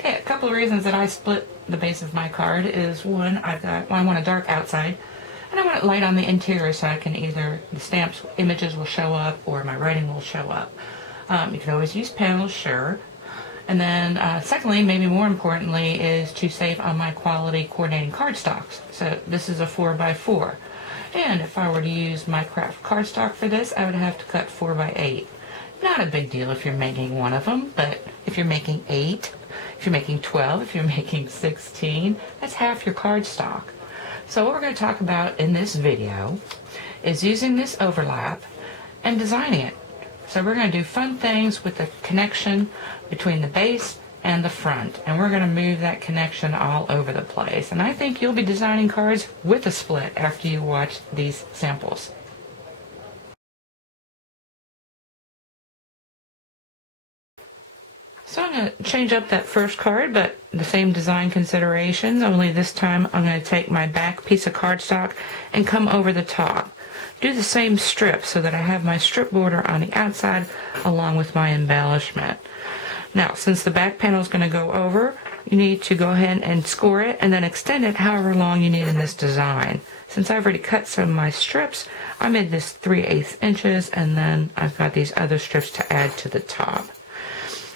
Okay, a couple of reasons that I split the base of my card is one, I want a dark outside, and I want it light on the interior so I can either, the stamps, images will show up or my writing will show up. You can always use panels, sure. And then secondly, maybe more importantly, is to save on my quality coordinating cardstocks. So this is a 4x4. And if I were to use my craft cardstock for this, I would have to cut 4x8. Not a big deal if you're making one of them, but if you're making 8, if you're making 12, if you're making 16, that's half your cardstock. So what we're going to talk about in this video is using this overlap and designing it. So we're going to do fun things with the connection between the base and the front. And we're going to move that connection all over the place. And I think you'll be designing cards with a split after you watch these samples. So I'm going to change up that first card, but the same design considerations, only this time I'm going to take my back piece of cardstock and come over the top. Do the same strip so that I have my strip border on the outside along with my embellishment. Now, since the back panel is going to go over, you need to go ahead and score it and then extend it however long you need in this design. Since I've already cut some of my strips, I made this 3/8 inches, and then I've got these other strips to add to the top.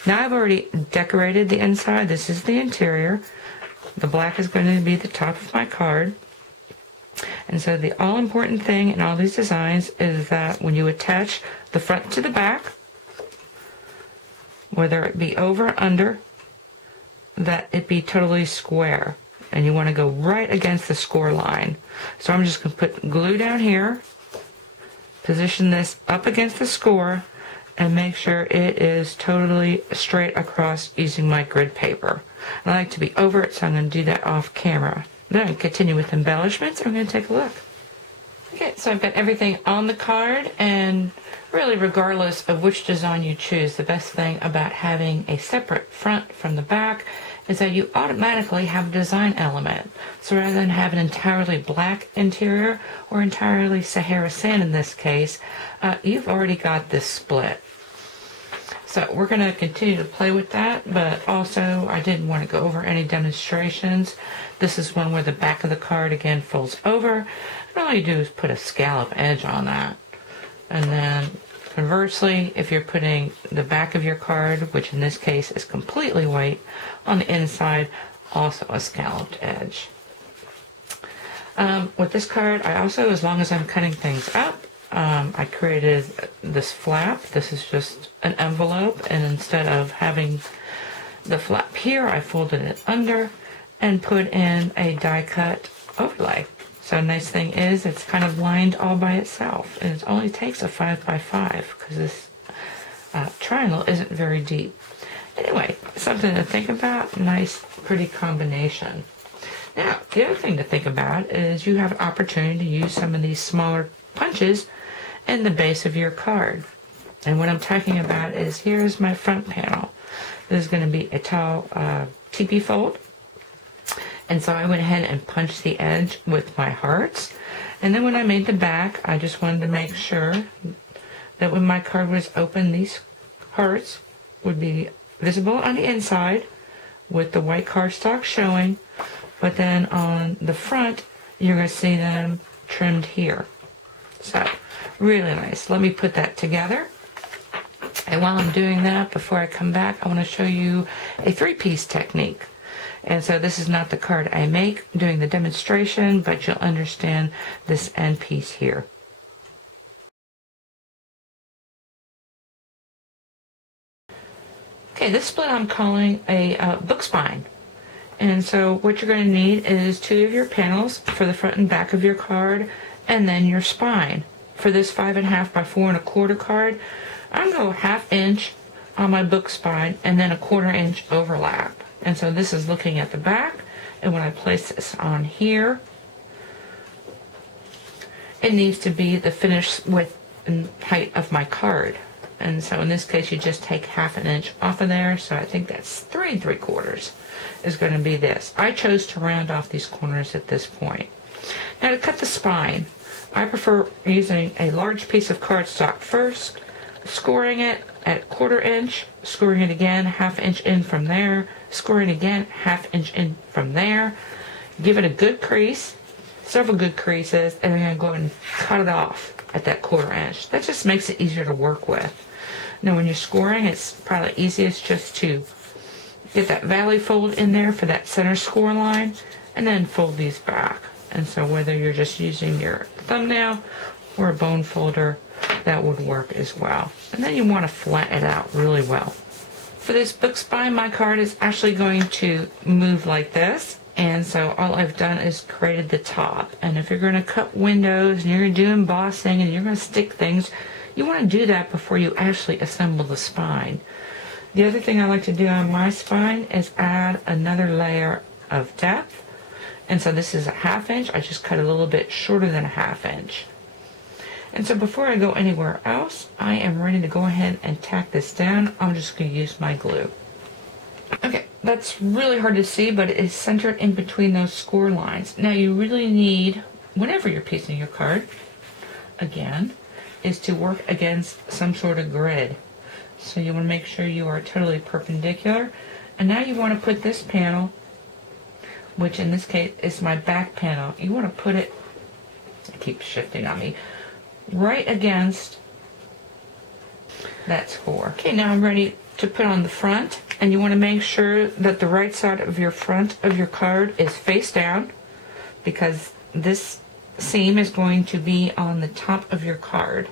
Now I've already decorated the inside. This is the interior. The black is going to be the top of my card. And so the all-important thing in all these designs is that when you attach the front to the back, whether it be over or under, that it be totally square. And you want to go right against the score line. So I'm just going to put glue down here, position this up against the score, and make sure it is totally straight across using my grid paper. I like to be over it, so I'm going to do that off camera. Then I continue with embellishments, and we're going to take a look. Okay, so I've got everything on the card, and really regardless of which design you choose, the best thing about having a separate front from the back is that you automatically have a design element. So rather than have an entirely black interior or entirely Sahara sand in this case, you've already got this split. So we're going to continue to play with that, but also I didn't want to go over any demonstrations. This is one where the back of the card again folds over, and all you do is put a scallop edge on that. And then conversely, if you're putting the back of your card, which in this case is completely white, on the inside, also a scalloped edge. With this card, I also, as long as I'm cutting things up, I created this flap. This is just an envelope, and instead of having the flap here, I folded it under and put in a die cut overlay. So a nice thing is it's kind of lined all by itself, and it only takes a 5x5 because this triangle isn't very deep. Anyway, something to think about. Nice, pretty combination. Now, the other thing to think about is you have an opportunity to use some of these smaller punches in the base of your card. And what I'm talking about is here's my front panel. This is going to be a tall teepee fold. And so I went ahead and punched the edge with my hearts. And then when I made the back, I just wanted to make sure that when my card was open, these hearts would be visible on the inside with the white cardstock showing. But then on the front, you're going to see them trimmed here. So, really nice. Let me put that together. And while I'm doing that, before I come back, I want to show you a 3-piece technique. And so this is not the card I make doing the demonstration, but you'll understand this end piece here. Okay, this split I'm calling a book spine. And so what you're going to need is 2 of your panels for the front and back of your card, and then your spine. For this 5.5 by 4 1/4 card, I'm going to go 1/2 inch on my book spine and then a 1/4 inch overlap. And so this is looking at the back, and when I place this on here, it needs to be the finished width and height of my card. And so in this case, you just take 1/2 inch off of there, so I think that's 3 3/4 is going to be this. I chose to round off these corners at this point. Now to cut the spine, I prefer using a large piece of cardstock first, scoring it at 1/4 inch, scoring it again 1/2 inch in from there, scoring again, 1/2 inch in from there. Give it a good crease, several good creases, and then I'm going to go and cut it off at that 1/4 inch. That just makes it easier to work with. Now when you're scoring, it's probably easiest just to get that valley fold in there for that center score line, and then fold these back. And so whether you're just using your thumbnail or a bone folder, that would work as well. And then you want to flatten it out really well. For this book spine, my card is actually going to move like this. And so all I've done is created the top. And if you're going to cut windows and you're going to do embossing and you're going to stick things, you want to do that before you actually assemble the spine. The other thing I like to do on my spine is add another layer of depth. And so this is a 1/2 inch. I just cut a little bit shorter than a 1/2 inch. And so before I go anywhere else, I am ready to go ahead and tack this down. I'm just going to use my glue. Okay, that's really hard to see, but it is centered in between those score lines. Now you really need, whenever you're piecing your card, again, is to work against some sort of grid. So you want to make sure you are totally perpendicular. And now you want to put this panel, which in this case is my back panel, you want to put it, it keeps shifting on me, right against that score. Okay, now I'm ready to put on the front, and you want to make sure that the right side of your front of your card is face down, because this seam is going to be on the top of your card.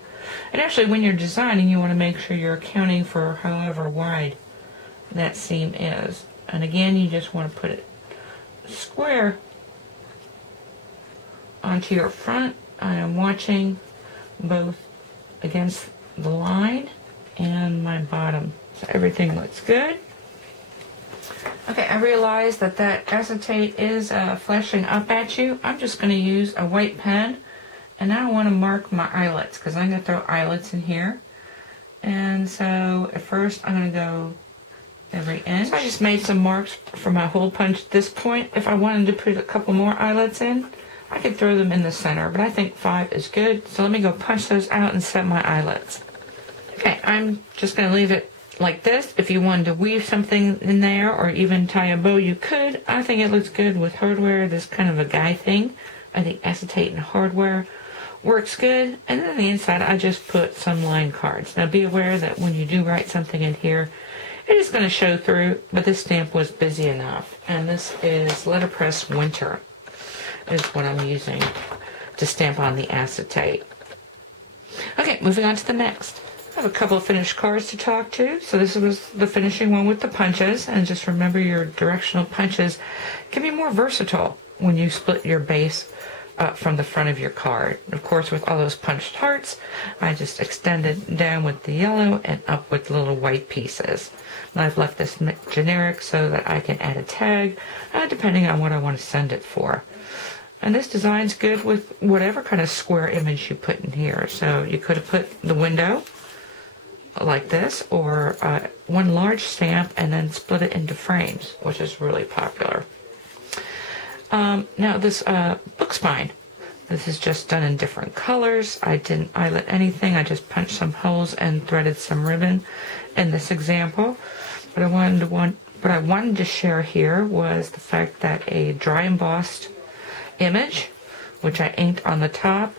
And actually when you're designing, you want to make sure you're accounting for however wide that seam is. And again, you just want to put it square onto your front. I am watching both against the line and my bottom. So everything looks good. Okay, I realize that acetate is flashing up at you. I'm just going to use a white pen, and now I want to mark my eyelets because I'm going to throw eyelets in here. And so at first I'm going to go every inch. So I just made some marks for my hole punch at this point. If I wanted to put a couple more eyelets in, I could throw them in the center, but I think 5 is good. So let me go punch those out and set my eyelets. Okay, I'm just going to leave it like this. If you wanted to weave something in there or even tie a bow, you could. I think it looks good with hardware. This kind of a guy thing. I think acetate and hardware works good. And then on the inside, I just put some line cards. Now be aware that when you do write something in here, it is going to show through, but this stamp was busy enough. And this is Letterpress Winter is what I'm using to stamp on the acetate. Okay, moving on to the next. I have a couple of finished cards to talk to. So this was the finishing one with the punches. And just remember, your directional punches can be more versatile when you split your base from the front of your card. Of course, with all those punched hearts, I just extended down with the yellow and up with the little white pieces. And I've left this generic so that I can add a tag depending on what I want to send it for. And this design's good with whatever kind of square image you put in here. So you could have put the window like this, or one large stamp and then split it into frames, which is really popular. Now this book spine, this is just done in different colors. I didn't eyelet anything. I just punched some holes and threaded some ribbon in this example. What I wanted to share here was the fact that a dry embossed image, which I inked on the top,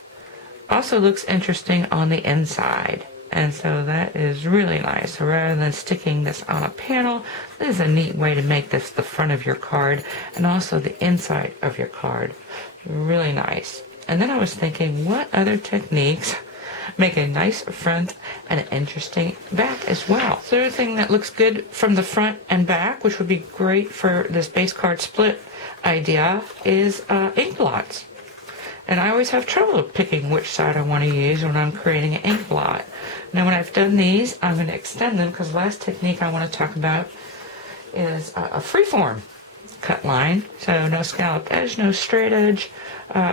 also looks interesting on the inside. And so that is really nice. So rather than sticking this on a panel, this is a neat way to make this the front of your card and also the inside of your card. Really nice. And then I was thinking, what other techniques make a nice front and an interesting back as well? So the other thing that looks good from the front and back, which would be great for this base card split idea, is ink blots. And I always have trouble picking which side I want to use when I'm creating an ink blot. Now when I've done these, I'm going to extend them because the last technique I want to talk about is a freeform cut line. So no scalloped edge, no straight edge.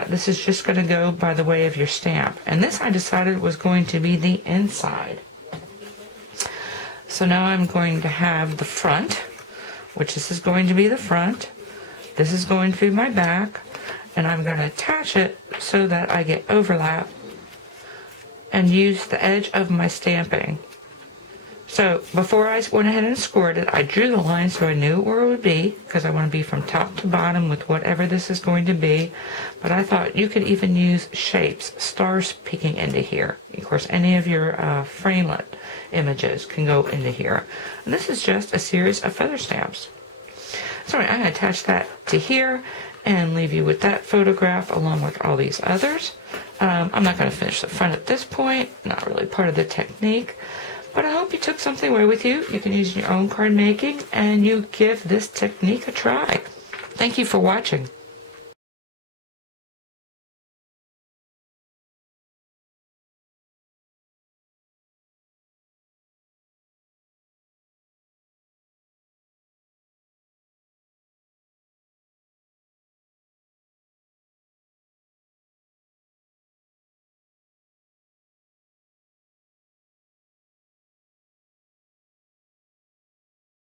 This is just going to go by the way of your stamp. And this I decided was going to be the inside. So now I'm going to have the front, which this is going to be the front. This is going to be my back. And I'm going to attach it so that I get overlap and use the edge of my stamping So before I went ahead and scored it, I drew the line so I knew where it would be, because I want to be from top to bottom with whatever this is going to be. But I thought you could even use shapes, stars peeking into here. Of course, any of your framelit images can go into here. And this is just a series of feather stamps. So anyway, I'm going to attach that to here and leave you with that photograph along with all these others. I'm not going to finish the front at this point, not really part of the technique. But I hope you took something away with you. You can use in your own card making, and you give this technique a try. Thank you for watching.